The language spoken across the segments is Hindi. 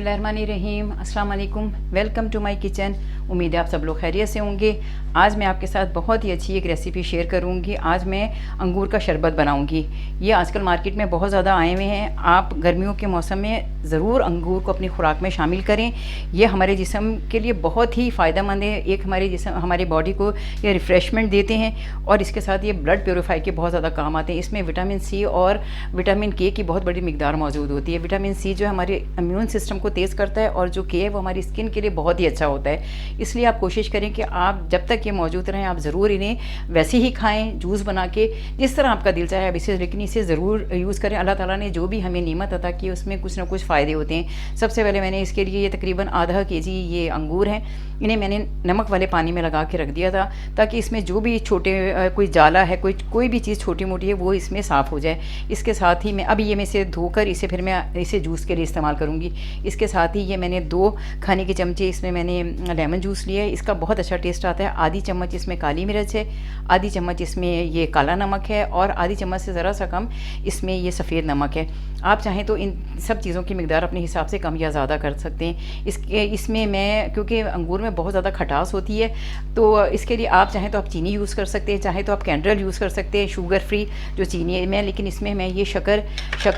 बिस्मिल्लाहिर्रहमानिर्रहीम, अस्सलाम वालेकुम। Welcome to my kitchen. उम्मीद है आप सब लोग खैरियत से होंगे। आज मैं आपके साथ बहुत ही अच्छी एक रेसिपी शेयर करूंगी। आज मैं अंगूर का शरबत बनाऊंगी। ये आजकल मार्केट में बहुत ज़्यादा आए हुए हैं। आप गर्मियों के मौसम में ज़रूर अंगूर को अपनी खुराक में शामिल करें। ये हमारे जिस्म के लिए बहुत ही फ़ायदेमंद है। एक हमारे जिस्म हमारे बॉडी को ये रिफ़्रेशमेंट देते हैं और इसके साथ ये ब्लड प्योरीफाई के बहुत ज़्यादा काम आते हैं। इसमें विटामिन सी और विटामिन के की बहुत बड़ी मिकदार मौजूद होती है। विटामिन सी जो है हमारे इम्यून सिस्टम को तेज़ करता है और जो के है वो हमारी स्किन के लिए बहुत ही अच्छा होता है। इसलिए आप कोशिश करें कि आप जब तक ये मौजूद रहें आप ज़रूर इन्हें वैसे ही खाएं, जूस बना के, जिस तरह आपका दिल चाहे आप इसे, लेकिन इसे ज़रूर यूज़ करें। अल्लाह ताला ने जो भी हमें नेमत अता की उसमें कुछ ना कुछ फ़ायदे होते हैं। सबसे पहले मैंने इसके लिए ये तकरीबन आधा केजी ये अंगूर हैं, इन्हें मैंने नमक वाले पानी में लगा के रख दिया था ताकि इसमें जो भी छोटे कोई जाला है, कोई भी चीज़ छोटी मोटी है वो इसमें साफ़ हो जाए। इसके साथ ही मैं अब ये मैं इसे धोकर इसे फिर मैं इसे जूस के लिए इस्तेमाल करूँगी। इसके साथ ही ये मैंने 2 खाने के चमचे इसमें मैंने लेमन जूस लिया है। इसका बहुत अच्छा टेस्ट आता है। आधी चम्मच इसमें काली मिर्च है, आधी चम्मच इसमें ये काला नमक है और आधी चम्मच से ज़रा सा कम इसमें ये सफ़ेद नमक है। आप चाहें तो इन सब चीज़ों की मिकदार अपने हिसाब से कम या ज़्यादा कर सकते हैं। इसमें मैं, क्योंकि अंगूर में बहुत ज़्यादा खटास होती है, तो इसके लिए आप चाहें तो आप चीनी यूज़ कर सकते हैं, चाहे तो आप कैंडल यूज़ कर सकते हैं, शुगर फ्री जो चीनी है। मैं लेकिन इसमें मैं ये शक्कर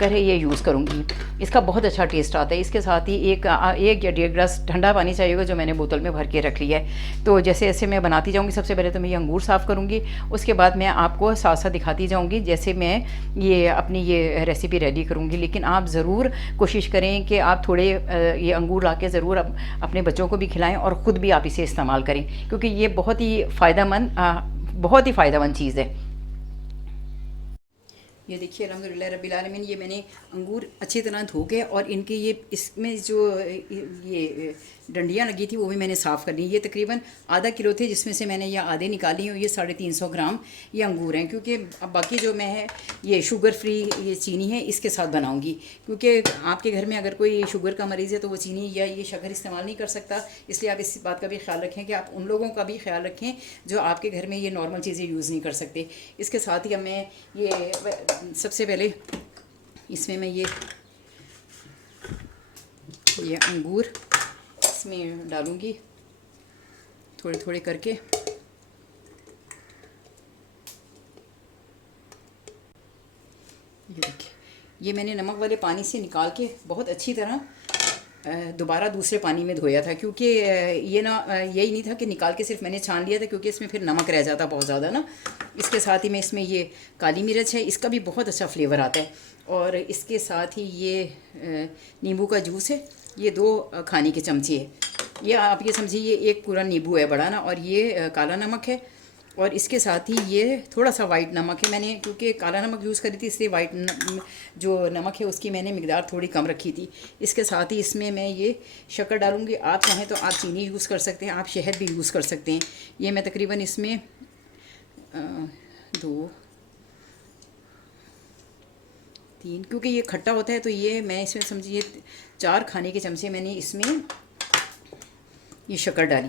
है ये यूज़ करूँगी। इसका बहुत अच्छा टेस्ट आता है। इसके साथ ही एक या 1.5 गिलास ठंडा पानी चाहिएगा जो मैंने बोतल में भर के रख लिया है। तो जैसे जैसे मैं बनाती जाऊँगी, सबसे पहले तो मैं ये अंगूर साफ़ करूँगी, उसके बाद मैं आपको साथ साथ दिखाती जाऊँगी जैसे मैं ये अपनी ये रेसिपी रेडी करूँगी। लेकिन आप ज़रूर कोशिश करें कि आप थोड़े ये अंगूर ला के ज़रूर अपने बच्चों को भी खिलाएं और ख़ुद भी आप इसे इस्तेमाल करें, क्योंकि ये बहुत ही फ़ायदेमंद चीज़ है। ये देखिए अल्हम्दुलिल्लाह रब्बिल आलमीन, ये मैंने अंगूर अच्छी तरह धो के और इनके ये इसमें जो ये डंडियाँ लगी थी वो भी मैंने साफ़ कर ली। ये तकरीबन आधा किलो थे जिसमें से मैंने ये आधे निकाली हैं। ये 350 ग्राम ये अंगूर हैं, क्योंकि अब बाकी जो मैं है ये शुगर फ्री ये चीनी है इसके साथ बनाऊँगी, क्योंकि आपके घर में अगर कोई शुगर का मरीज़ है तो वो चीनी या ये शक्कर इस्तेमाल नहीं कर सकता। इसलिए आप इस बात का भी ख्याल रखें कि आप उन लोगों का भी ख्याल रखें जो आपके घर में ये नॉर्मल चीज़ें यूज़ नहीं कर सकते। इसके साथ ही अब मैं ये सबसे पहले इसमें मैं ये अंगूर इसमें डालूँगी थोड़े थोड़े करके। ये देखिए, ये मैंने नमक वाले पानी से निकाल के बहुत अच्छी तरह दोबारा दूसरे पानी में धोया था, क्योंकि ये ना यही नहीं था कि निकाल के सिर्फ मैंने छान लिया था, क्योंकि इसमें फिर नमक रह जाता बहुत ज़्यादा ना। इसके साथ ही मैं इसमें ये काली मिर्च है, इसका भी बहुत अच्छा फ्लेवर आता है। और इसके साथ ही ये नींबू का जूस है, ये 2 खाने के चमचे है। ये आप ये समझिए ये एक पूरा नींबू है बड़ा ना, और ये काला नमक है। और इसके साथ ही ये थोड़ा सा वाइट नमक है। मैंने क्योंकि काला नमक यूज़ करी थी इसलिए वाइट जो नमक है उसकी मैंने मिकदार थोड़ी कम रखी थी। इसके साथ ही इसमें मैं ये शक्कर डालूँगी। आप चाहें तो आप चीनी यूज़ कर सकते हैं, आप शहद भी यूज़ कर सकते हैं। ये मैं तकरीबन इसमें 2 3, क्योंकि ये खट्टा होता है तो ये मैं इसमें समझिए 4 खाने के चमचे मैंने इसमें ये शक्कर डाली।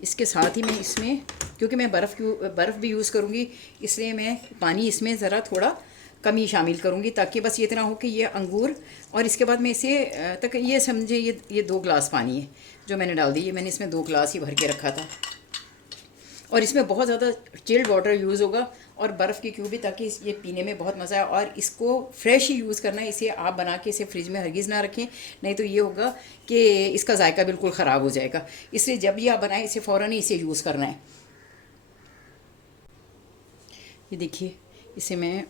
इसके साथ ही मैं इसमें, क्योंकि मैं बर्फ़ भी यूज़ करूँगी, इसलिए मैं पानी इसमें ज़रा थोड़ा कम ही शामिल करूँगी, ताकि बस ये इतना हो कि ये अंगूर, और इसके बाद मैं इसे तक ये समझे ये 2 गिलास पानी है जो मैंने डाल दी। ये मैंने इसमें 2 गिलास ही भर के रखा था। और इसमें बहुत ज़्यादा चिल्ड वाटर यूज़ होगा और बर्फ़ की क्यूब भी, ताकि ये पीने में बहुत मज़ा है। और इसको फ्रेश ही यूज़ करना है। इसे आप बना के इसे फ्रिज में हरगिज़ ना रखें, नहीं तो ये होगा कि इसका जायका बिल्कुल ख़राब हो जाएगा। इसलिए जब भी आप बनाएं इसे फ़ौरन ही इसे यूज़ करना है। ये देखिए, इसे मैं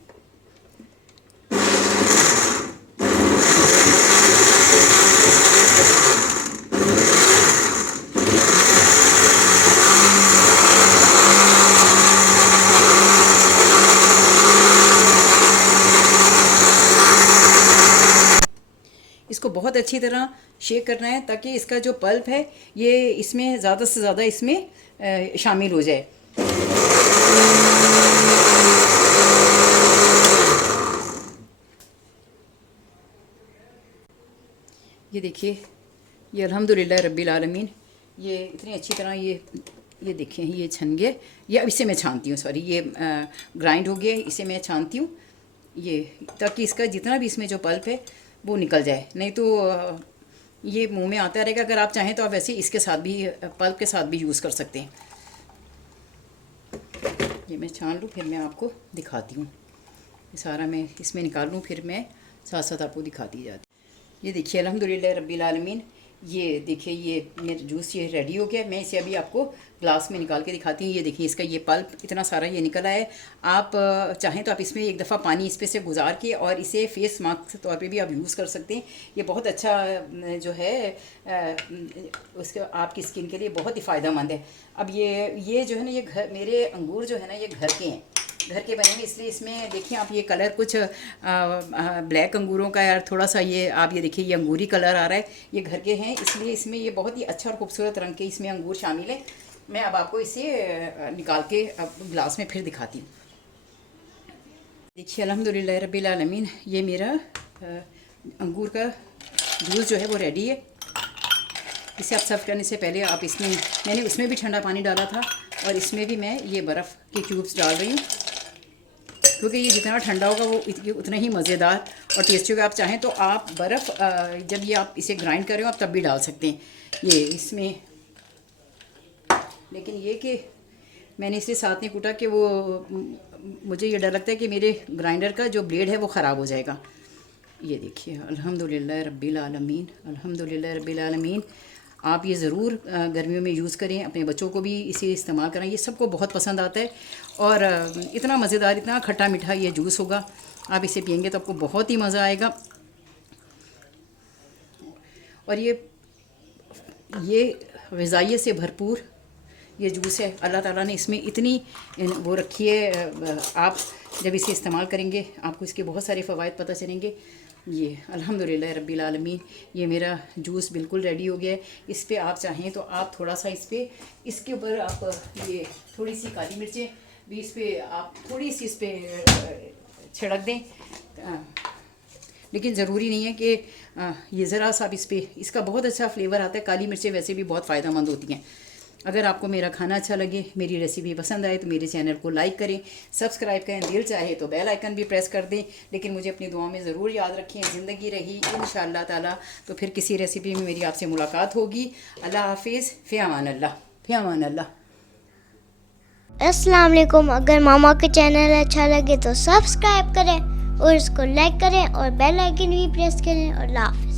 इसको बहुत अच्छी तरह शेक करना है, ताकि इसका जो पल्प है ये इसमें ज़्यादा से ज़्यादा इसमें शामिल हो जाए। ये देखिए, ये अल्हम्दुलिल्लाह रब्बिल आलमीन, ये इतनी अच्छी तरह ये देखें ये छन गए। ये अब इसे मैं छानती हूँ, सॉरी, ये ग्राइंड हो गया, इसे मैं छानती हूँ ये, ताकि इसका जितना भी इसमें जो पल्प है वो निकल जाए। नहीं तो ये मुंह में आता रहेगा। अगर आप चाहें तो आप वैसे इसके साथ भी, पल्प के साथ भी यूज़ कर सकते हैं। ये मैं छान लूँ फिर मैं आपको दिखाती हूँ। ये सारा मैं इसमें निकाल लूँ फिर मैं साथ साथ आपको दिखाती जाती। ये देखिए अल्हम्दुलिल्लाह रब्बिल आलमीन, ये देखिए ये मेरा जूस ये रेडी हो गया। मैं इसे अभी आपको ग्लास में निकाल के दिखाती हूँ। ये देखिए इसका ये पल्प इतना सारा ये निकला है। आप चाहें तो आप इसमें एक दफ़ा पानी इस पे से गुजार के और इसे फेस मास्क के तौर पे भी आप यूज़ कर सकते हैं। ये बहुत अच्छा जो है उसके आपकी स्किन के लिए बहुत ही फ़ायदेमंद है। अब ये जो है ना, ये घर मेरे अंगूर जो है ना, ये घर के हैं, घर के बने हुए, इसलिए इसमें देखिए आप ये कलर कुछ ब्लैक अंगूरों का यार थोड़ा सा ये आप ये देखिए ये अंगूरी कलर आ रहा है। ये घर के हैं इसलिए इसमें ये बहुत ही अच्छा और खूबसूरत रंग के इसमें अंगूर शामिल है। मैं अब आपको इसे निकाल के अब ग्लास में फिर दिखाती हूँ। देखिए अल्हम्दुलिल्लाह रब्बिल आलमीन, ये मेरा अंगूर का जूस जो है वो रेडी है। इसे आप सर्व करने से पहले आप इसमें, मैंने उसमें भी ठंडा पानी डाला था और इसमें भी मैं ये बर्फ़ के क्यूब्स डाल रही हूँ, क्योंकि ये जितना ठंडा होगा वो उतना ही मज़ेदार और टेस्टी होगा। आप चाहें तो आप बर्फ़ जब ये आप इसे ग्राइंड कर रहे हो आप तब भी डाल सकते हैं ये इसमें, लेकिन ये कि मैंने इसे साथ नहीं कूटा कि वो मुझे ये डर लगता है कि मेरे ग्राइंडर का जो ब्लेड है वो ख़राब हो जाएगा। ये देखिए अल्हम्दुलिल्लाह रब्बिल आलमीन, अल्हम्दुलिल्लाह रब्बिल आलमीन। आप ये ज़रूर गर्मियों में यूज़ करें, अपने बच्चों को भी इसे इस्तेमाल करें, ये सबको बहुत पसंद आता है और इतना मज़ेदार, इतना खट्टा मीठा ये जूस होगा। आप इसे पियेंगे तो आपको बहुत ही मज़ा आएगा। और ये ग़िज़ाइयत से भरपूर ये जूस है। अल्लाह ताला ने इसमें इतनी वो रखी है, आप जब इसे इस्तेमाल करेंगे आपको इसके बहुत सारे फ़वाइद पता चलेंगे। ये अल्हम्दुलिल्लाह रब्बिल आलमीन, ये मेरा जूस बिल्कुल रेडी हो गया है। इस पर आप चाहें तो आप थोड़ा सा इसके ऊपर आप ये थोड़ी सी काली मिर्चें भी इस पर आप थोड़ी सी इस पर छिड़क दें, लेकिन ज़रूरी नहीं है कि ये ज़रा सा आप इस पर, इसका बहुत अच्छा फ्लेवर आता है। काली मिर्चें वैसे भी बहुत फ़ायदेमंद होती हैं। अगर आपको मेरा खाना अच्छा लगे, मेरी रेसिपी पसंद आए तो मेरे चैनल को लाइक करें, सब्सक्राइब करें, दिल चाहे तो बेल आइकन भी प्रेस कर दें। लेकिन मुझे अपनी दुआ में ज़रूर याद रखें। ज़िंदगी रही इंशाअल्लाह ताला तो फिर किसी रेसिपी में मेरी आपसे मुलाकात होगी। अल्लाह हाफिज़, फ़ी अमान अल्लाह, फ़ी अमान अल्लाह। अस्सलाम वालेकुम। अगर मामा के चैनल अच्छा लगे तो सब्सक्राइब करें और इसको लाइक करें और बेल आइकन भी प्रेस करें और अल्लाह हाफिज़।